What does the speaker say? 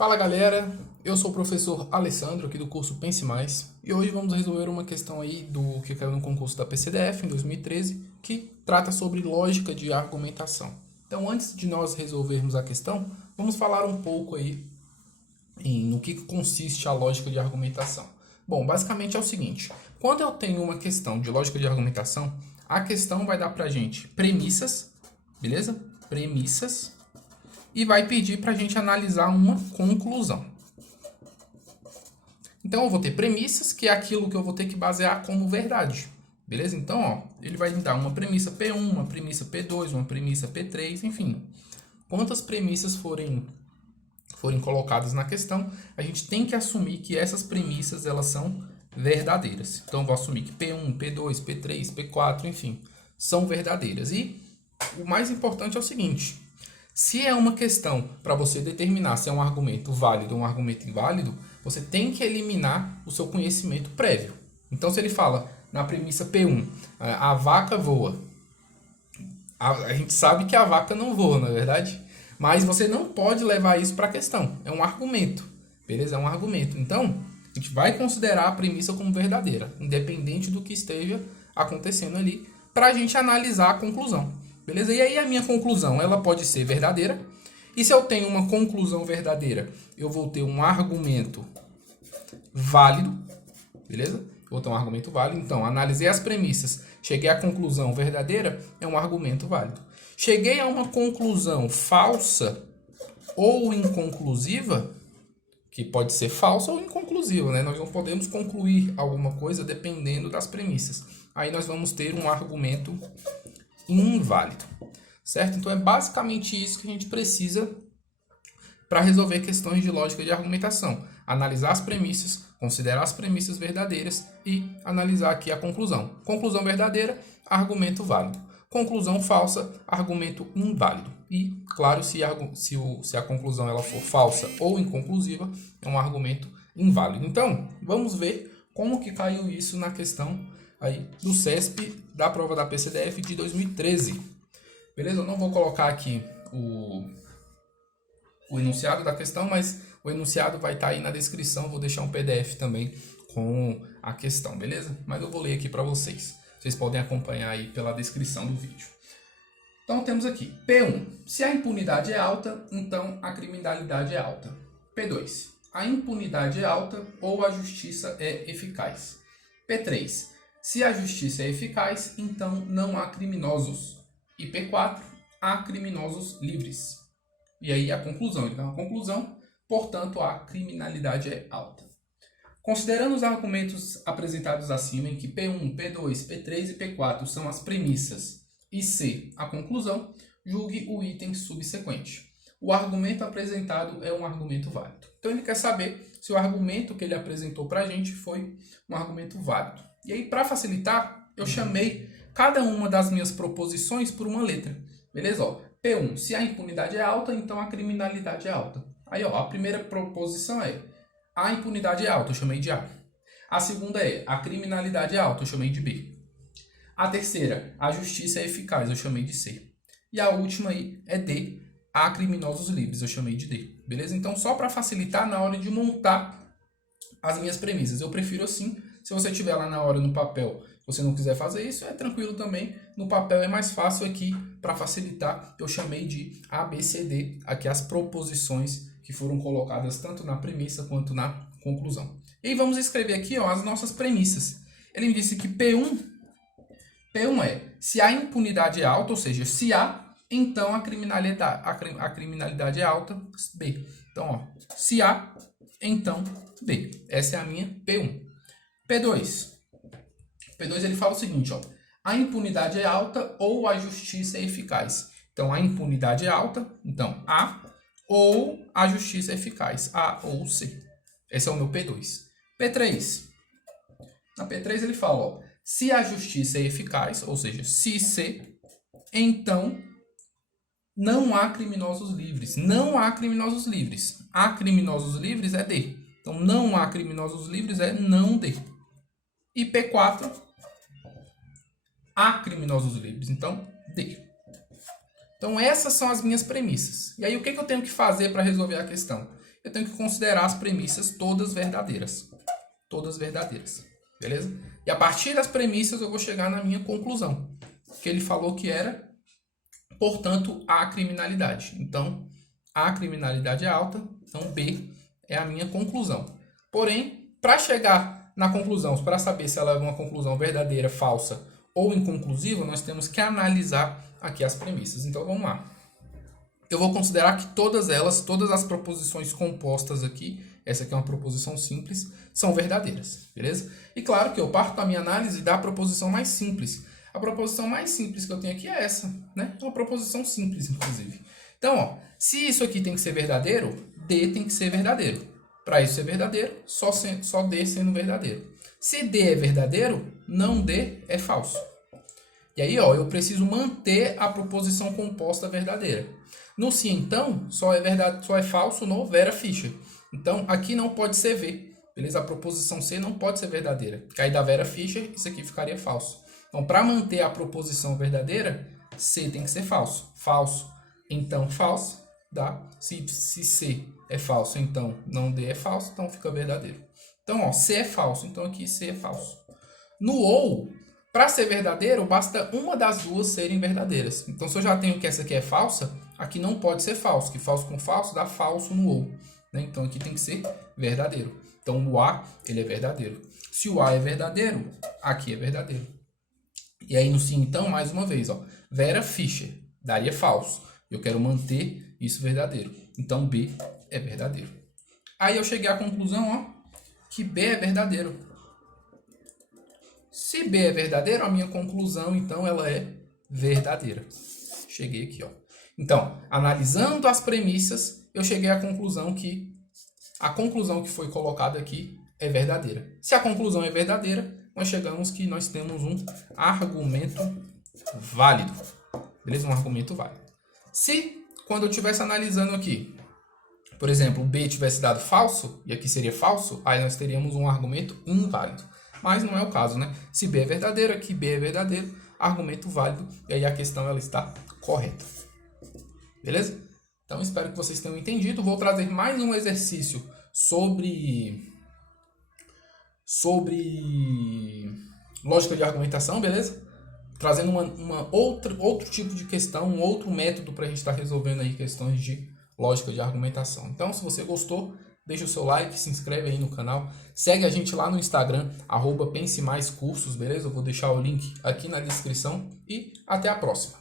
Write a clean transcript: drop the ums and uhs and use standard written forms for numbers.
Fala galera, eu sou o professor Alessandro aqui do curso Pense Mais e hoje vamos resolver uma questão aí do que caiu no concurso da PCDF em 2013 que trata sobre lógica de argumentação. Então antes de nós resolvermos a questão, vamos falar um pouco aí no que consiste a lógica de argumentação. Bom, basicamente é o seguinte, quando eu tenho uma questão de lógica de argumentação, a questão vai dar pra gente premissas, beleza? Premissas. E vai pedir para a gente analisar uma conclusão. Então, eu vou ter premissas, que é aquilo que eu vou ter que basear como verdade. Beleza? Então, ó, ele vai me dar uma premissa P1, uma premissa P2, uma premissa P3, enfim. Quantas premissas forem colocadas na questão, a gente tem que assumir que essas premissas elas são verdadeiras. Então, eu vou assumir que P1, P2, P3, P4, enfim, são verdadeiras. E o mais importante é o seguinte: se é uma questão para você determinar se é um argumento válido ou um argumento inválido, você tem que eliminar o seu conhecimento prévio. Então, se ele fala na premissa P1, a vaca voa, a gente sabe que a vaca não voa, não é verdade? Mas você não pode levar isso para a questão. É um argumento, beleza? É um argumento. Então, a gente vai considerar a premissa como verdadeira, independente do que esteja acontecendo ali, para a gente analisar a conclusão. Beleza? E aí a minha conclusão, ela pode ser verdadeira. E se eu tenho uma conclusão verdadeira, eu vou ter um argumento válido. Beleza? Eu vou ter um argumento válido. Então, analisei as premissas, cheguei à conclusão verdadeira, é um argumento válido. Cheguei a uma conclusão falsa ou inconclusiva, que pode ser falsa ou inconclusiva, né? Nós não podemos concluir alguma coisa dependendo das premissas. Aí nós vamos ter um argumento inválido, certo? Então é basicamente isso que a gente precisa para resolver questões de lógica de argumentação. Analisar as premissas, considerar as premissas verdadeiras e analisar aqui a conclusão. Conclusão verdadeira, argumento válido. Conclusão falsa, argumento inválido. E, claro, se a conclusão ela for falsa ou inconclusiva, é um argumento inválido. Então, vamos ver como que caiu isso na questão aí do CESP da prova da PCDF de 2013. Beleza? Eu não vou colocar aqui o enunciado da questão, mas o enunciado vai estar aí na descrição. Vou deixar um PDF também com a questão, beleza? Mas eu vou ler aqui para vocês. Vocês podem acompanhar aí pela descrição do vídeo. Então temos aqui P1. Se a impunidade é alta, então a criminalidade é alta. P2. A impunidade é alta ou a justiça é eficaz. P3. Se a justiça é eficaz, então não há criminosos. E P4, há criminosos livres. E aí a conclusão. Então a conclusão, portanto, a criminalidade é alta. Considerando os argumentos apresentados acima, em que P1, P2, P3 e P4 são as premissas e C a conclusão, julgue o item subsequente. O argumento apresentado é um argumento válido. Então ele quer saber se o argumento que ele apresentou para a gente foi um argumento válido. E aí, para facilitar, eu chamei cada uma das minhas proposições por uma letra. Beleza? Ó, P1, se a impunidade é alta, então a criminalidade é alta. Aí, ó, a primeira proposição é a impunidade é alta, eu chamei de A. A segunda é a criminalidade é alta, eu chamei de B. A terceira, a justiça é eficaz, eu chamei de C. E a última aí é D, há criminosos livres, eu chamei de D. Beleza? Então, só para facilitar na hora de montar as minhas premissas, eu prefiro assim. Se você tiver lá na hora no papel, você não quiser fazer isso, é tranquilo também. No papel é mais fácil aqui, para facilitar, eu chamei de A, B, C, D, aqui as proposições que foram colocadas tanto na premissa quanto na conclusão. E aí vamos escrever aqui, ó, as nossas premissas. Ele me disse que P1 é se a impunidade é alta, ou seja, se há, então a criminalidade é alta, B. Então, ó, se há, então B. Essa é a minha P1. P2. P2 ele fala o seguinte, ó, a impunidade é alta ou a justiça é eficaz. Então, a impunidade é alta, então A, ou a justiça é eficaz, A ou C. Esse é o meu P2. P3. Na P3 ele fala, ó, se a justiça é eficaz, ou seja, se C, então não há criminosos livres. Não há criminosos livres. Há criminosos livres é D. Então, não há criminosos livres é não D. E P4, há criminosos livres. Então, D. Então, essas são as minhas premissas. E aí, o que eu tenho que fazer para resolver a questão? eu tenho que considerar as premissas todas verdadeiras. Todas verdadeiras, beleza? E a partir das premissas eu vou chegar na minha conclusão, que ele falou que era, portanto, há criminalidade. Então, a criminalidade é alta, então B é a minha conclusão. Porém, para chegar na conclusão, para saber se ela é uma conclusão verdadeira, falsa ou inconclusiva, nós temos que analisar aqui as premissas. Então, vamos lá. Eu vou considerar que todas as proposições compostas aqui, essa aqui é uma proposição simples, são verdadeiras, beleza? E claro que eu parto da minha análise da proposição mais simples. A proposição mais simples que eu tenho aqui é essa, né? É uma proposição simples, inclusive. Então, ó, se isso aqui tem que ser verdadeiro, D tem que ser verdadeiro. Para isso ser verdadeiro, só D sendo verdadeiro. Se D é verdadeiro, não D é falso. E aí, ó, eu preciso manter a proposição composta verdadeira. No se então, só é falso no Vera Fischer. Então, aqui não pode ser V, beleza? A proposição C não pode ser verdadeira. Porque aí da Vera Fischer, isso aqui ficaria falso. Então, para manter a proposição verdadeira, C tem que ser falso. Falso, então falso, dá. Se C é falso, então não D é falso, então fica verdadeiro. Então, ó, C é falso, então aqui C é falso. No ou, para ser verdadeiro, basta uma das duas serem verdadeiras. Então, se eu já tenho que essa aqui é falsa, aqui não pode ser falso, que falso com falso dá falso no ou. Né? Então, aqui tem que ser verdadeiro. Então, o A, ele é verdadeiro. Se o A é verdadeiro, aqui é verdadeiro. E aí, no sim, então, mais uma vez, ó, Vera Fischer, daria falso. Eu quero manter isso verdadeiro. Então, B é verdadeiro. Aí, eu cheguei à conclusão, ó, que B é verdadeiro. Se B é verdadeiro, a minha conclusão, então, ela é verdadeira. Cheguei aqui, ó. Então, analisando as premissas, eu cheguei à conclusão que a conclusão que foi colocada aqui é verdadeira. Se a conclusão é verdadeira, nós chegamos que nós temos um argumento válido. Beleza? Um argumento válido. Se, quando eu estivesse analisando aqui, por exemplo, B tivesse dado falso, e aqui seria falso, aí nós teríamos um argumento inválido. Mas não é o caso, né? Se B é verdadeiro, aqui B é verdadeiro, argumento válido, e aí a questão ela está correta. Beleza? Então, espero que vocês tenham entendido. Vou trazer mais um exercício sobre lógica de argumentação, beleza? Trazendo outro tipo de questão, um outro método para a gente estar resolvendo aí questões de lógica de argumentação. Então, se você gostou, deixa o seu like, se inscreve aí no canal, segue a gente lá no Instagram, @PenseMaisCursos, beleza? Eu vou deixar o link aqui na descrição e até a próxima.